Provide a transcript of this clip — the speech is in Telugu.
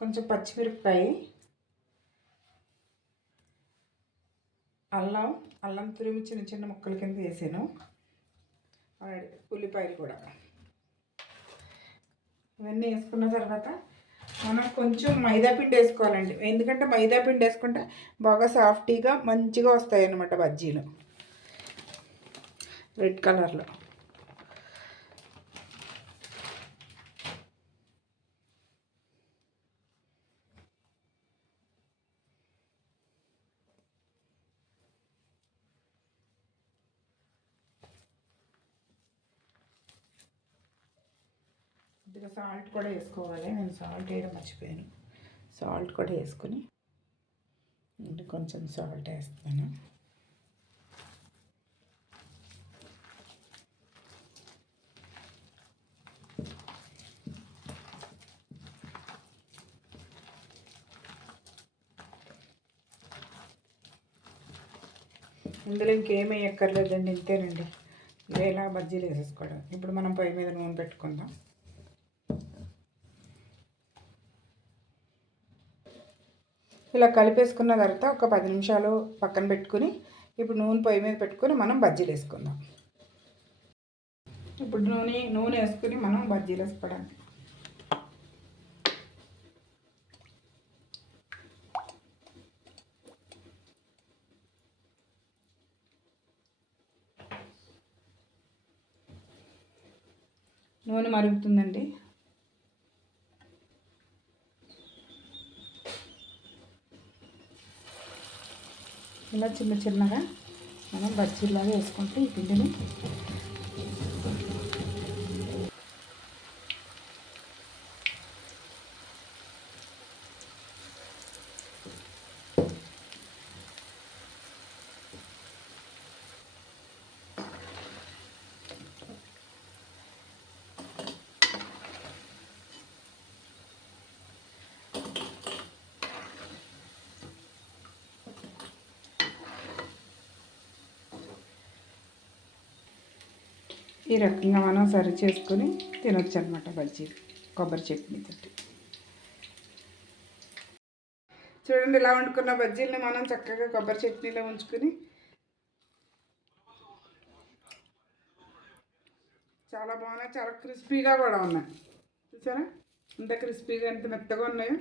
కొంచెం పచ్చిమిరపకాయ అల్లం అల్లం తురిమి చిన్న చిన్న ముక్కల కింద వేసాను. ఉల్లిపాయలు కూడా. ఇవన్నీ వేసుకున్న తర్వాత మనం కొంచెం మైదా పిండి వేసుకోవాలండి. ఎందుకంటే మైదా పిండి వేసుకుంటే బాగా సాఫ్టీగా మంచిగా వస్తాయి అన్నమాట బజ్జీలు. రెడ్ కలర్లో. కొద్దిగా సాల్ట్ కూడా వేసుకోవాలి. నేను సాల్ట్ వేయడం మర్చిపోయాను. సాల్ట్ కూడా వేసుకొని కొంచెం సాల్ట్ వేస్తాను ఇందులో ఇంకేం వేయక్కర్లేదండి ఇంతేనండి. ఇలా బజ్జీలు వేసేసుకోవడం. ఇప్పుడు మనం పొయ్యి మీద నూనె పెట్టుకుందాం. ఇలా కలిపేసుకున్న తర్వాత ఒక పది నిమిషాలు పక్కన పెట్టుకుని ఇప్పుడు నూనె పొయ్యి మీద పెట్టుకొని మనం బజ్జీలు వేసుకుందాం. ఇప్పుడు నూనె నూనె వేసుకుని మనం బజ్జీలు వేసుకోవడానికి. నూనె మరుగుతుందండి. ఇలా చిన్న చిన్నగా మనం బజ్జీలాగా వేసుకుంటే ఈ పిండిని ఈ రకంగా మనం సర్వ్ చేసుకొని తినొచ్చు అనమాట బజ్జీ కొబ్బరి చట్నీ తోటి. చూడండి ఇలా వండుకున్న బజ్జీలని మనం చక్కగా కొబ్బరి చట్నీలో ఉంచుకొని చాలా బాగున్నాయి చాలా క్రిస్పీగా కూడా ఉన్నాయి. చూసారా? ఎంత క్రిస్పీగా ఎంత మెత్తగా ఉన్నాయో.